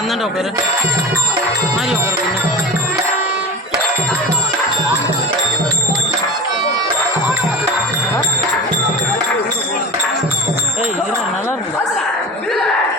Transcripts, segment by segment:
அந்தாண்ட உட்காரு மாதிரி உட்காரு ஏய் இதெல்லாம் நல்லா இருக்குல்ல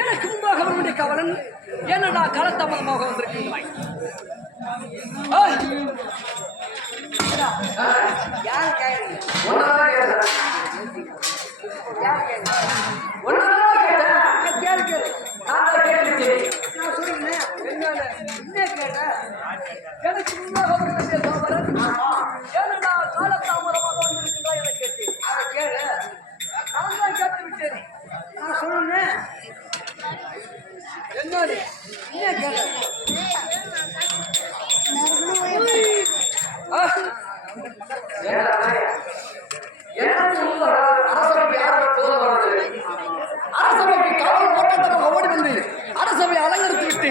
எனக்கு முன்பாக அவருடைய கவலன் என்னடா காலதாமதமாக வந்திருக்கிறாய்? எனக்கு முன்பாக அவருடைய கவலன் என்னடா காலதாமதமாக வந்திருக்கிறாய் என கேட்டேன். அதை கேளு, நான் தான் கேட்டு விட்டேன். நான் சொல்லுறேன் என்னது என்ன கேளு. அரசபைக்கு காவல் ஓட்டத்தமாக ஓடி வந்து அரசபை அலங்கரித்து விட்டு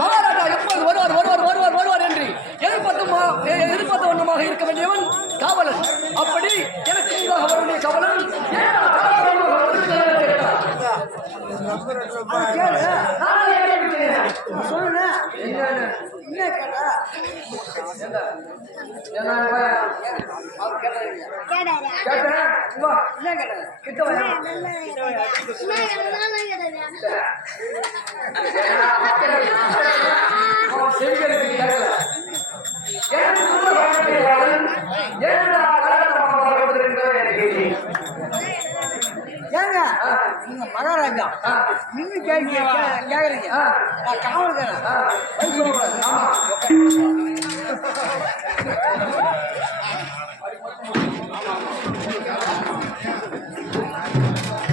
மகாராஜா எப்போது வருவார் வருவார் வருவார் வருவார் என்று எதிர்பார்த்த வண்ணமாக இருக்க வேண்டியவன் காவலன். அப்படி எனக்கு முன்பாக வரக்கூடிய காவலன் ஏங்க நீங்க மகாராஜா நீங்க கேக்குறீங்க காவல்காரன்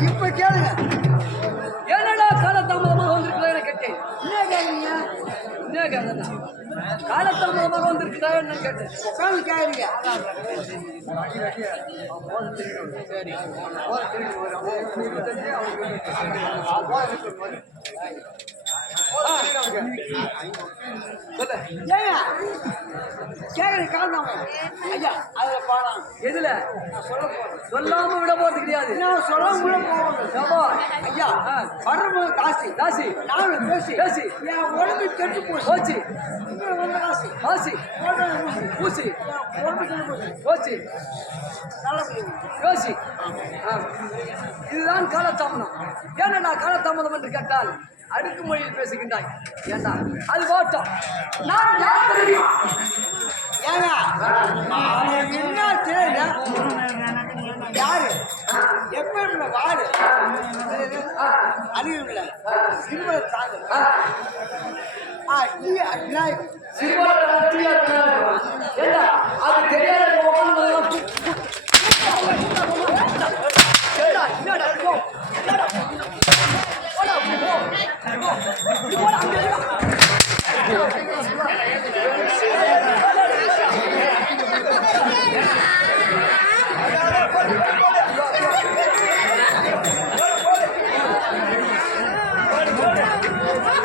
இப்ப கேளுங்க. என்னடா காலதாமதமாக வந்திருக்கிறேன் கேட்டேன். என்ன கேக்குறீங்க? என்ன கேக்குறா காலதாமதமாக வந்திருக்கிறா என்ன கேட்டேன். உட்காந்து கேக்குறீங்க. சரி ஐயா அதுல பாடம் எதுல சொல்லாம விட போறது கிடையாது. சொல்லாம விட போவோம் ஐயா. வரும்போது காசி காசி நானும் பேசி பேசி என் உடம்பு கெட்டு போச்சு. காசி காசி பூசி போச்சு. யோசி இதுதான் காலதாமதம். ஏன்னா காலதாமதம் என்று கேட்டால் அடுக்கு மொழியில் பேசுகின்றாய். ஏண்டா அது போட்டோம். நான் யார் தெரியுமா? ஏங்க என்ன தெரியல யாரு எப்ப வாடு அழிவுல சிம்ம தாங்க அது தெரியாத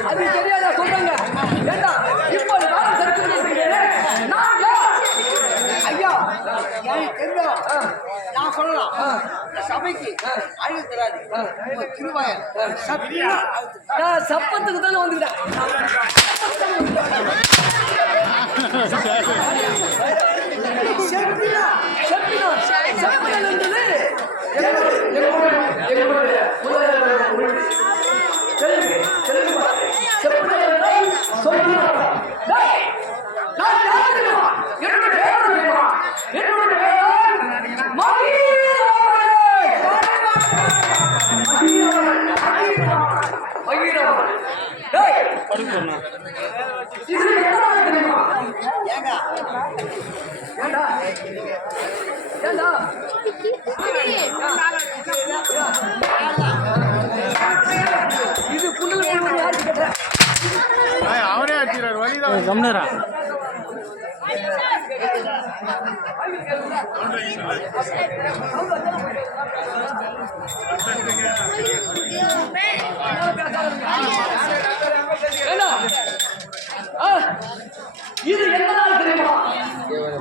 அது தெரியாதா சொல்றாங்க. ஏண்டா இப்போ வாரம் சரித்திருக்கிறேன் ஐயா எனக்கு தெரியும். நான் சொல்லலாம் சபைக்கு அழிவு தராது திருவாயர் நான் சப்பத்துக்கு தானே வந்துக்கிட்டேன். செப்பினா செப்பினா செப்பல் என்பது எங்களுடைய முதல்வருடைய மொழி. தெலுங்கு செப்பல் என்றால் சொல்கிறார். டேய், நான் யார் தெரியுமா? என்னுடைய பெயர் தெரியுமா? என்னுடைய பெயர் மகீரவன். டேய், படுக்கணும் இது என்ன தெரியுமா? ஏங்க ஏண்டா ஏண்டா இது புண்ணல் புண்ணல் யாருக்கு கேட்ட? அவரே அடிக்கிறார் வழிதான் கம்னரா ஏண்டா? ஆ, இது என்ன நாள் தெரியுமா?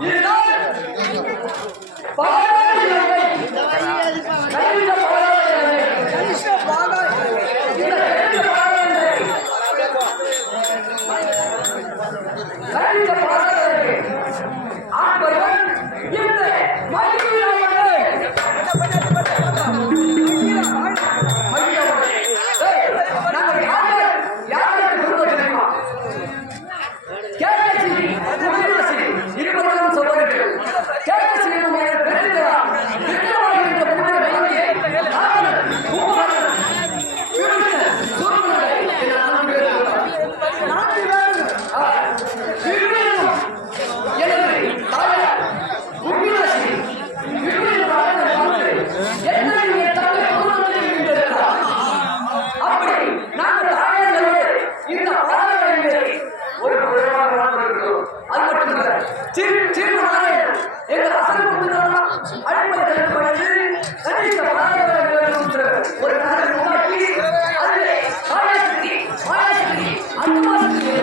இதுதான் பாராளுமன்ற கனிஷ்ட பாராளுமன்ற கனிஷ்ட பாகா இந்த கனிஷ்ட பாராளுமன்ற கனிஷ்ட பாராளுமன்ற ஆண்பர்கள் இந்த மகிழ்ச்சியாளர்கள் நாங்கள் யாருக்கு விரும்ப தெரியுமா? கேட்டசி குடியரசு இருபதாம் சகோதரர்கள் கேட்டசி நம்முடைய பெருந்திரார் விக்கிரவாணி என்ற முன்னே வைத்து ராவணன் கும்பகர்ணன் விபீஷணன் சூரபத்மன் என்ற 4 பேர் இருக்கிறார். 4 பேர் விபீஷணன் எனது தாயார் குடியரசு விபீஷணன் என்னுடைய தந்தை குருநாதன் என்றிருக்கிறார். அப்படி நாங்கள் தாயார்களோடு இந்த பாராளுமன்றத்தை ஒரு குறைவாக வாழ்ந்திருக்கிறோம். அது மட்டுமல்ல, சீர்நாராயணன் எங்கள் அசல் குடும்பத்தார் அடிப்படை தலைப்படைத்து கண்டித்த பாராளுமன்ற ஒரு நகரை உருவாக்கி அதிலே மாயாசக்தி அந்தமாசக்தி